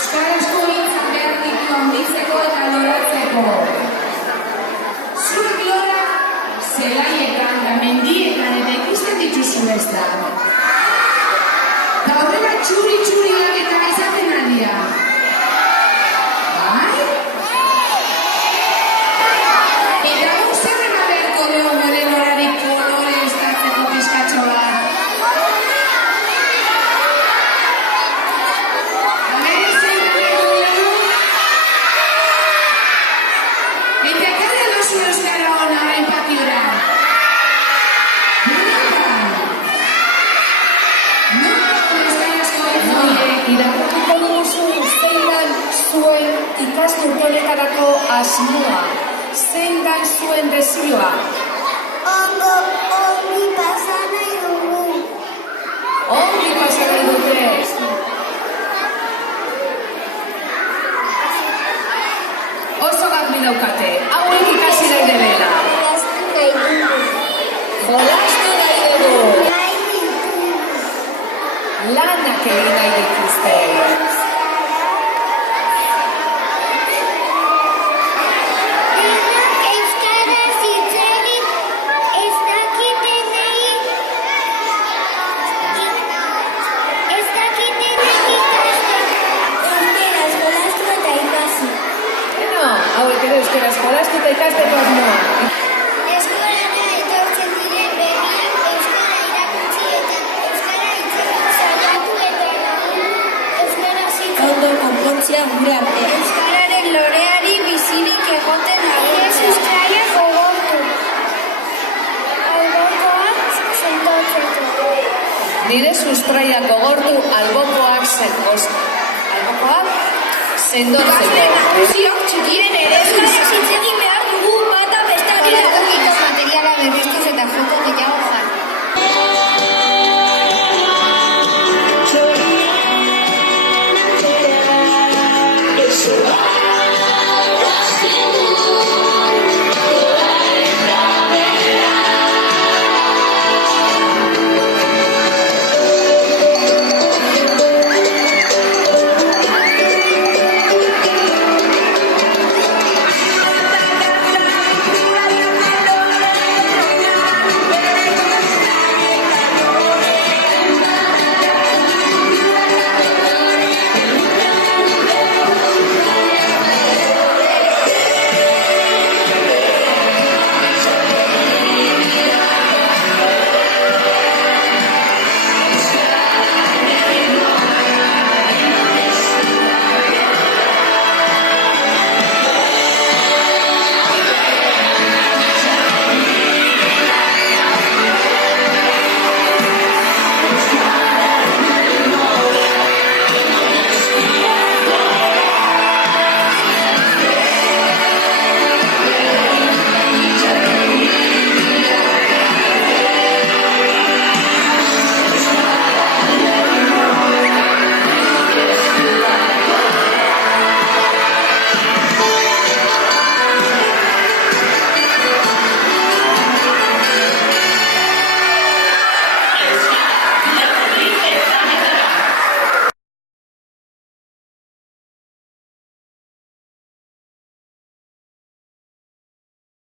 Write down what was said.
euskarazko hitzak behar ditu handitzeko eta loratzeko. Zuek lora zelaietan da mendietan eta ikusten dituzu ez da. Eta horrela txuri-txuriak eta izaten adia. Bai? Eta guztaren aberko dugu nire lorarik kolore estatzeko pizkatxo bat. Irakurtuko duzu zein dan zuen ikasturte honetarako asmoa, zein dan zuen desioa? Ondo, ongi pasa nahi dugu. Ongi pasa nahi dute. Oso garbi daukate, hauek ikasi nahi debela. Jolastu nahi dugu. Jolastu nahi dugu. Lanak egin nahi dituzte. Euskaraz hitz egin ez dakitenei euskaraz jolastu eta ikasi. Hauek ere euskaraz jolastu eta ikasteko asmoa. Eskolara etortzen diren berriak euskara irakutsi eta euskara hitz saiatu eta lagundu euskaraz hitz ondo konpontzea gure artean. Euskararen loreari bizirik egoten laguntzea. Sustraia gogortu. Albokoak sendotzeko. Nire sustraia gogortu albokoak sendotzeko. Nagusiok txikien ere euskaraz hitz egin